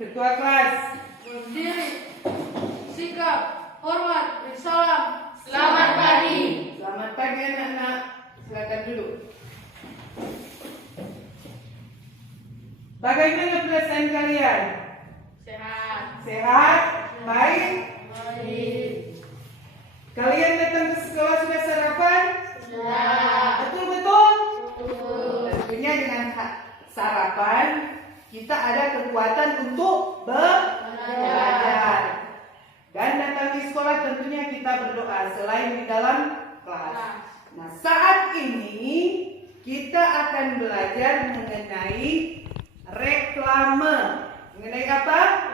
Ketua kelas. Berdiri, sikap, hormat, bersalam. Selamat pagi. Selamat pagi anak-anak. Silakan duduk. Bagaimana perasaan kalian? Sehat. Sehat? Baik? Baik. Kalian datang ke sekolah sudah sarapan? Sudah. Betul-betul? Betul. Tentunya dengan sarapan kita ada kekuatan untuk belajar. Dan datang di sekolah tentunya kita berdoa selain di dalam kelas. Nah, saat ini kita akan belajar mengenai reklame. Mengenai apa?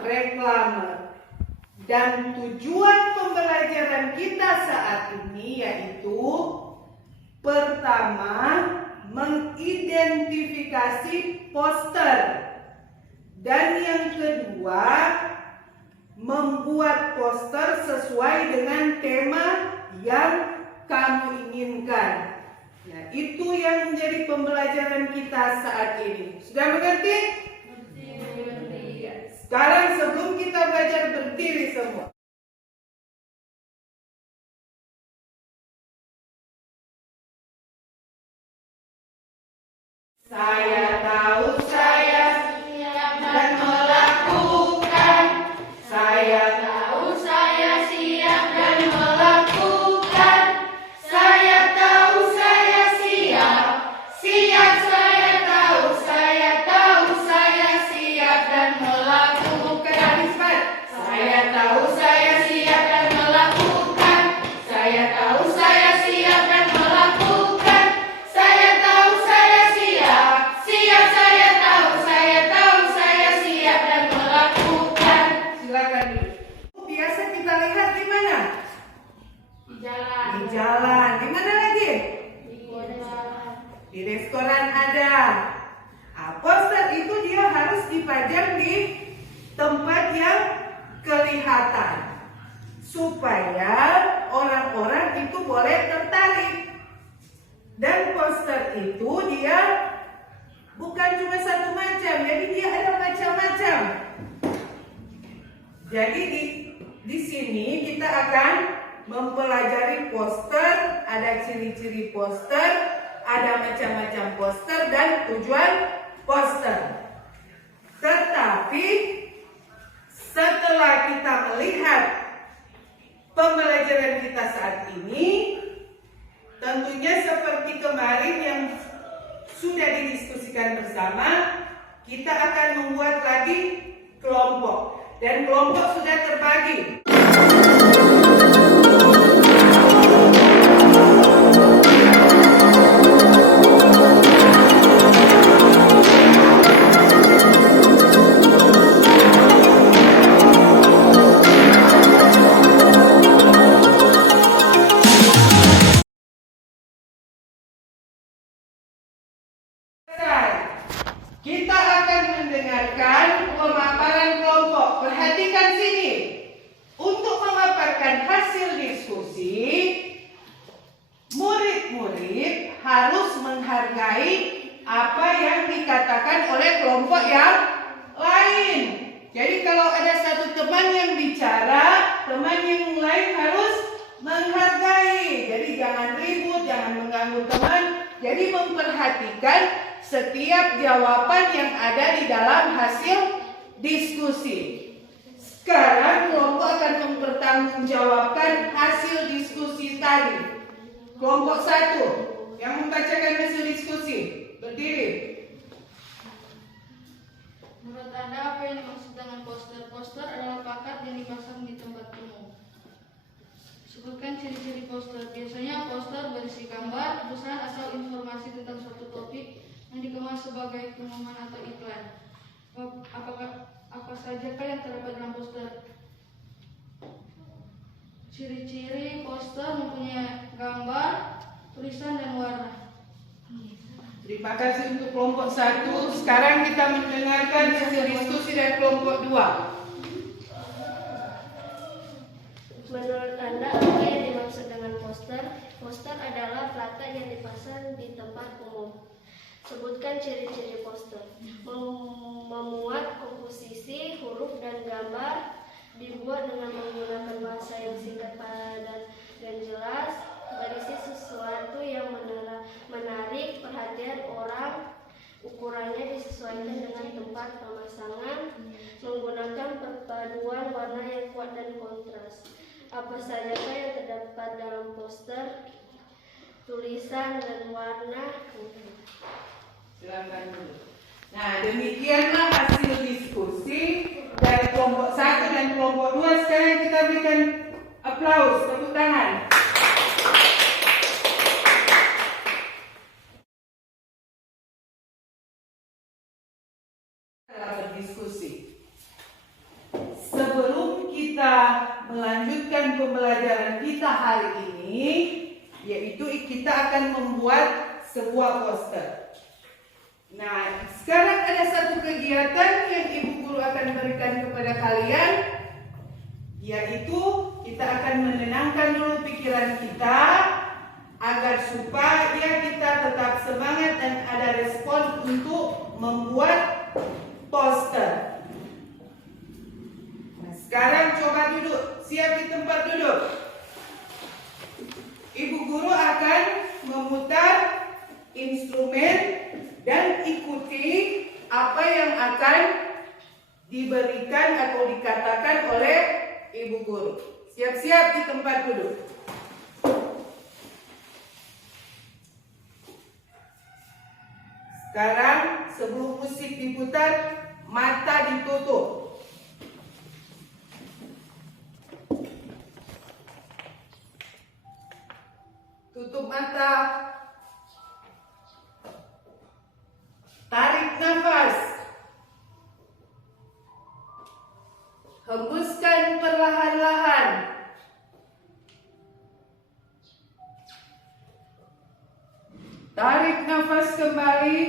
Reklame. Dan tujuan pembelajaran kita saat ini yaitu pertama, mengidentifikasi poster. Dan yang kedua, membuat poster sesuai dengan tema yang kamu inginkan. Nah, itu yang menjadi pembelajaran kita saat ini. Sudah mengerti? Sekarang sebelum kita belajar, berdiri semua. Saya tahu saya Siap dan melakukan. Saya tahu saya siap dan melakukan. Saya tahu saya siap. Siap saya tahu saya siap dan melakukan. Saya tahu saya siap dan melakukan. Saya tahu saya siap dan melakukan. Saya tahu saya siap. Siap saya tahu saya siap dan melakukan. silakan dulu. Biasa kita lihat di mana? Di jalan. Di jalan. Di mana lagi? Di jalan. Di restoran ada. Poster itu dia harus dipajang di tempat yang kelihatan supaya orang-orang itu boleh tertarik. Dan poster itu dia bukan cuma satu macam, jadi dia ada macam-macam. Jadi di sini kita akan mempelajari poster, ada ciri-ciri poster, ada macam-macam poster dan tujuan poster. Tetapi setelah kita melihat pembelajaran kita saat ini, tentunya seperti kemarin yang sudah didiskusikan bersama, kita akan membuat lagi kelompok. Dan kelompok sudah terbagi. Kita akan mendengarkan pemaparan kelompok. Perhatikan sini. Untuk memaparkan hasil diskusi, murid-murid harus menghargai apa yang dikatakan oleh kelompok yang lain. Jadi kalau ada satu teman yang bicara, teman yang lain harus menghargai. Jadi jangan ribut, jangan mengganggu teman. Jadi memperhatikan setiap jawaban yang ada di dalam hasil diskusi. Sekarang kelompok akan mempertanggungjawabkan hasil diskusi tadi. Kelompok 1 yang membacakan hasil diskusi, berdiri. Menurut Anda apa yang dimaksud dengan poster? Poster adalah plakat yang dipasang di tempat umum. Sebutkan ciri-ciri poster. Biasanya poster berisi gambar, pesan atau informasi tentang suatu topik yang dikemas sebagai pengumuman atau iklan. Apa saja yang terdapat dalam poster? Ciri-ciri poster mempunyai gambar, tulisan dan warna. Terima kasih untuk kelompok 1. Sekarang kita mendengarkan hasil diskusi dari kelompok 2. Menurut Anda, apa yang dimaksud dengan poster? Poster adalah plakat yang dipasang di tempat umum. Sebutkan ciri-ciri poster. Memuat komposisi, huruf, dan gambar. Dibuat dengan menggunakan bahasa yang singkat, padat, dan jelas. Berisi sesuatu yang menarik perhatian orang. Ukurannya disesuaikan dengan tempat pemasangan. Menggunakan perpaduan warna yang kuat dan kontras. Apa sajakah yang terdapat dalam poster? Tulisan dan warna. Silakan dulu. Nah, demikianlah hasil diskusi dari kelompok 1 dan kelompok 2. Sekarang kita berikan aplaus, tepuk tangan. Berdiskusi. Sebelum kita melanjutkan pembelajaran kita hari ini, yaitu kita akan membuat sebuah poster. Nah, sekarang ada satu kegiatan yang Ibu Guru akan berikan kepada kalian, yaitu kita akan menenangkan dulu pikiran kita agar supaya kita tetap semangat dan ada respon untuk membuat poster. Nah, sekarang coba duduk, siap di tempat duduk. Ibu Guru akan memutar instrumen dan ikuti apa yang akan diberikan atau dikatakan oleh Ibu Guru. Siap-siap di tempat duduk. Sekarang sebelum musik diputar, mata ditutup. Tutup mata. Tarik nafas. Hembuskan perlahan-lahan. Tarik nafas kembali.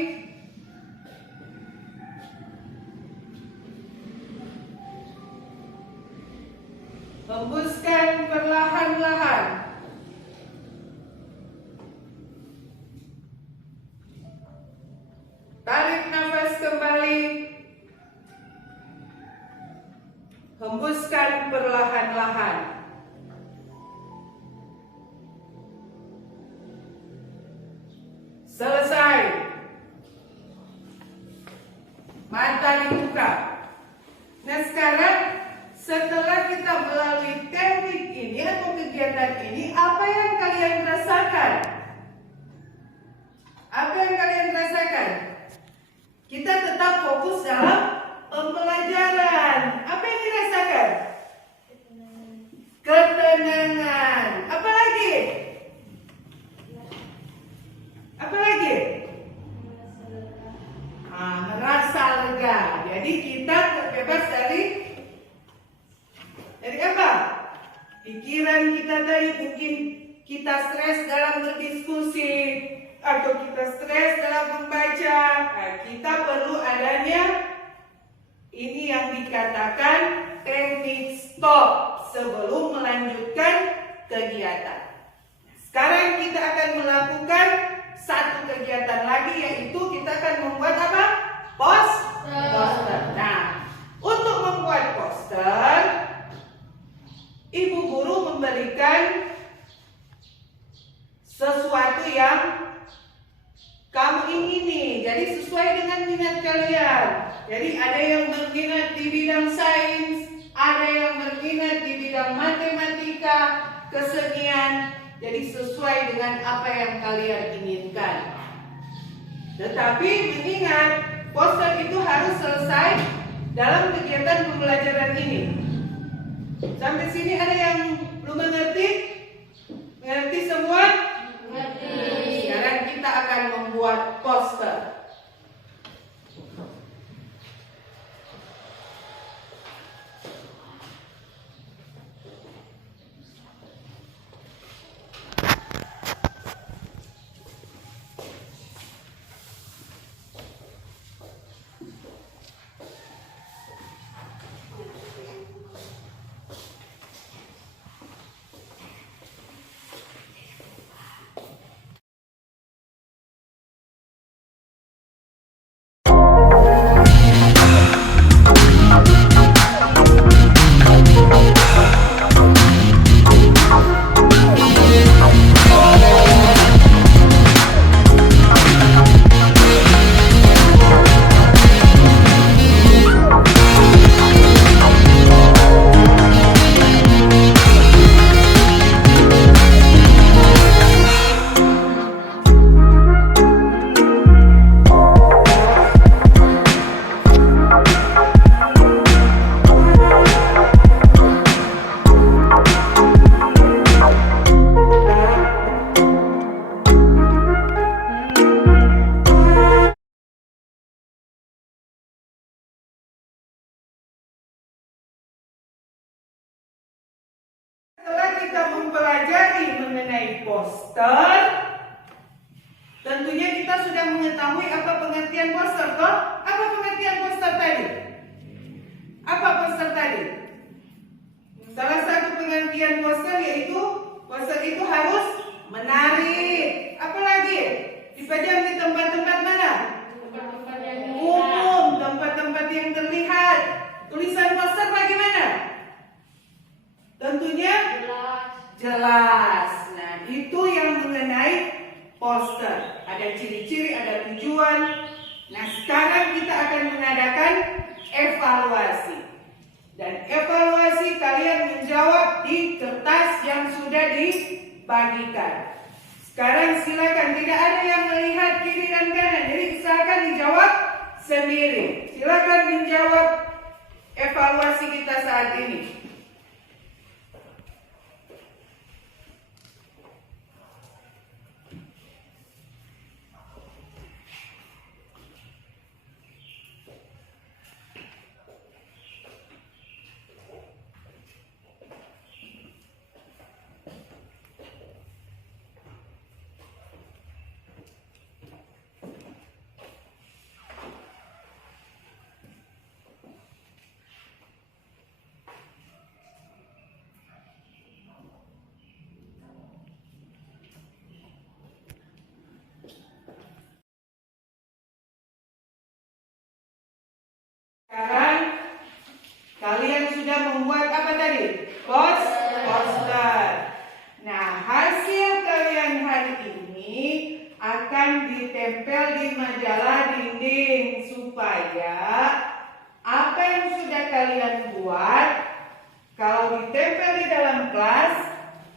Hembuskan perlahan-lahan. Tarik nafas kembali. Hembuskan perlahan-lahan. Selesai. Mata dibuka. Nah, sekarang setelah kita melalui teknik ini atau kegiatan ini, apa yang kalian rasakan? Apa yang kalian rasakan? Kita tetap fokus dalam pembelajaran. Apa yang dirasakan? Ketenangan. Apa lagi? Apa lagi? Merasa lega. Jadi kita terbebas dari apa? Pikiran kita tadi mungkin kita stres dalam berdiskusi atau kita stres dalam membaca. Nah, kita perlu adanya ini yang dikatakan teknik stop sebelum melanjutkan kegiatan. Sekarang kita akan melakukan satu kegiatan lagi, yaitu kita akan membuat apa? Poster. Nah, untuk membuat poster, Ibu Guru memberikan sesuatu yang kamu ingini, jadi sesuai dengan minat kalian. Jadi ada yang berminat di bidang sains, ada yang berminat di bidang matematika, kesenian. Jadi sesuai dengan apa yang kalian inginkan. Tetapi mengingat poster itu harus selesai dalam kegiatan pembelajaran ini. Sampai sini ada yang belum mengerti? Mengerti semua? Mengerti. Sekarang kita akan membuat poster. poster, tentunya kita sudah mengetahui apa pengertian poster, toh? Apa pengertian poster tadi? Apa poster tadi? Salah satu pengertian poster yaitu poster itu harus menarik. Apalagi? Dipajang di tempat-tempat mana? Tempat-tempat yang Umum, tempat-tempat yang terlihat. Tulisan poster bagaimana? Tentunya jelas. Nah, itu yang mengenai poster. Ada ciri-ciri, ada tujuan. Nah, sekarang kita akan mengadakan evaluasi. Dan evaluasi kalian menjawab di kertas yang sudah dibagikan. Sekarang silakan, tidak ada yang melihat kiri dan kanan. Jadi silakan dijawab sendiri. Silakan menjawab evaluasi kita saat ini. Sekarang kalian sudah membuat apa tadi? Poster. Nah, hasil kalian hari ini akan ditempel di majalah dinding supaya apa yang sudah kalian buat kalau ditempel di dalam kelas,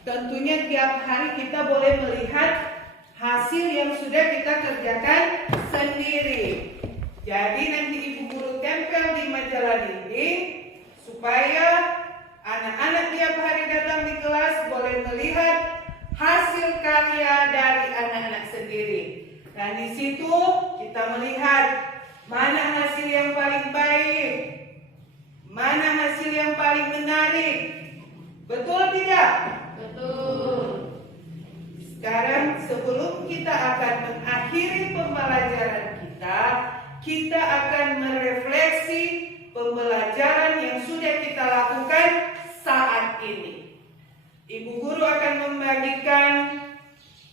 tentunya tiap hari kita boleh melihat hasil yang sudah kita kerjakan sendiri. Jadi nanti ibu guru tempel di majalah dinding supaya anak-anak tiap hari datang di kelas boleh melihat hasil karya dari anak-anak sendiri. Dan di situ kita melihat mana hasil yang paling baik, mana hasil yang paling menarik. Betul tidak? Betul. Sekarang sebelum kita akan mengakhiri pembelajaran kita akan merefleksi pembelajaran yang sudah kita lakukan saat ini. Ibu guru akan membagikan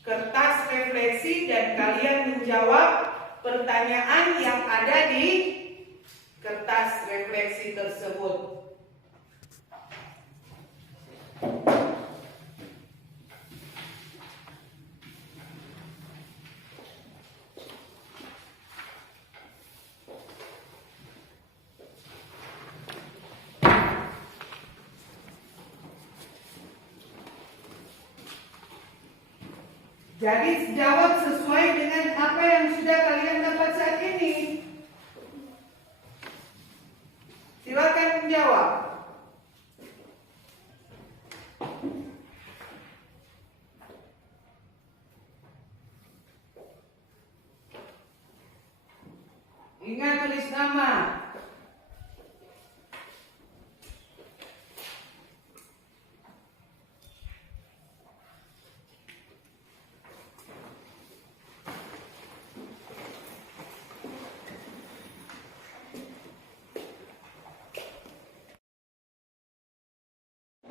kertas refleksi dan kalian menjawab pertanyaan yang ada di kertas refleksi tersebut. Jadi jawab sesuai dengan apa yang sudah kalian dapat saat ini. Silakan menjawab. Ingat tulis nama.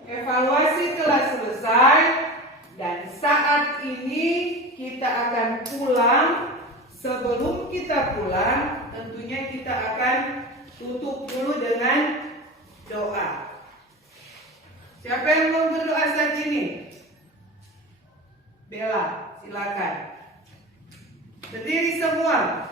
Evaluasi telah selesai dan saat ini kita akan pulang. Sebelum kita pulang, tentunya kita akan tutup dulu dengan doa. Siapa yang mau berdoa saat ini? Bella, silakan. Berdiri semua.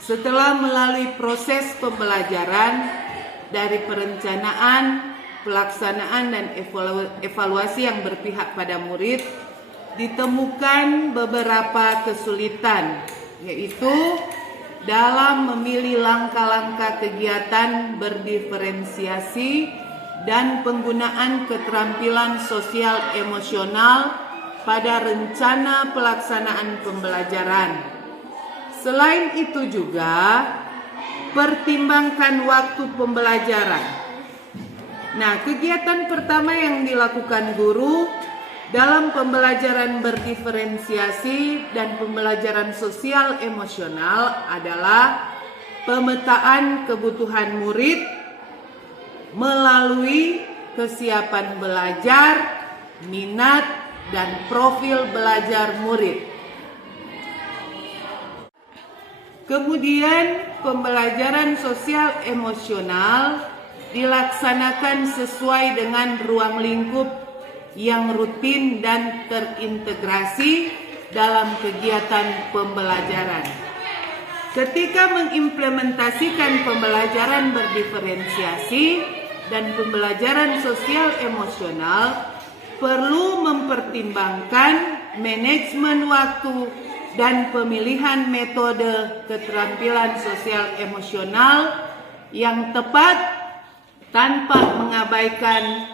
Setelah melalui proses pembelajaran dari perencanaan, pelaksanaan dan evaluasi yang berpihak pada murid, ditemukan beberapa kesulitan, yaitu dalam memilih langkah-langkah kegiatan berdiferensiasi dan penggunaan keterampilan sosial emosional pada rencana pelaksanaan pembelajaran. Selain itu juga pertimbangkan waktu pembelajaran. Nah, kegiatan pertama yang dilakukan guru dalam pembelajaran berdiferensiasi dan pembelajaran sosial emosional adalah pemetaan kebutuhan murid melalui kesiapan belajar, minat, dan profil belajar murid. Kemudian pembelajaran sosial emosional dilaksanakan sesuai dengan ruang lingkup yang rutin dan terintegrasi dalam kegiatan pembelajaran. Ketika mengimplementasikan pembelajaran berdiferensiasi dan pembelajaran sosial emosional, perlu mempertimbangkan manajemen waktu dan pemilihan metode keterampilan sosial emosional yang tepat tanpa mengabaikan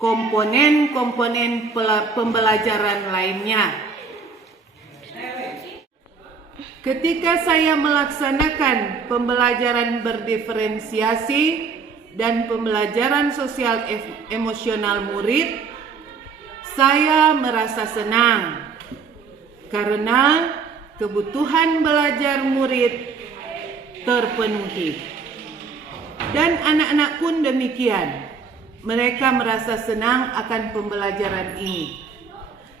komponen-komponen pembelajaran lainnya. Ketika saya melaksanakan pembelajaran berdiferensiasi dan pembelajaran sosial emosional murid, saya merasa senang karena kebutuhan belajar murid terpenuhi. Dan anak-anak pun demikian. Mereka merasa senang akan pembelajaran ini.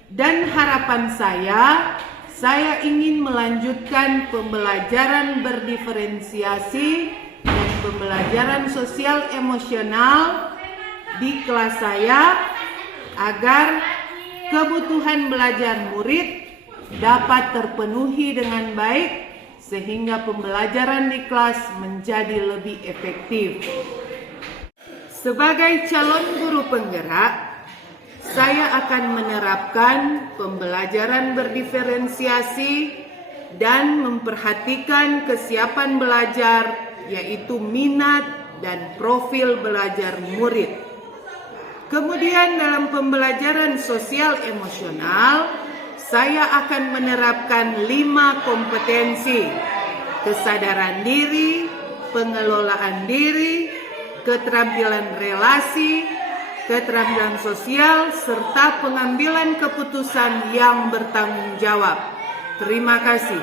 Dan harapan saya ingin melanjutkan pembelajaran berdiferensiasi dan pembelajaran sosial emosional di kelas saya agar kebutuhan belajar murid dapat terpenuhi dengan baik sehingga pembelajaran di kelas menjadi lebih efektif. Sebagai calon guru penggerak, saya akan menerapkan pembelajaran berdiferensiasi dan memperhatikan kesiapan belajar, yaitu minat dan profil belajar murid. Kemudian dalam pembelajaran sosial emosional, saya akan menerapkan 5 kompetensi: kesadaran diri, pengelolaan diri, keterampilan relasi, keterampilan sosial, serta pengambilan keputusan yang bertanggung jawab. Terima kasih.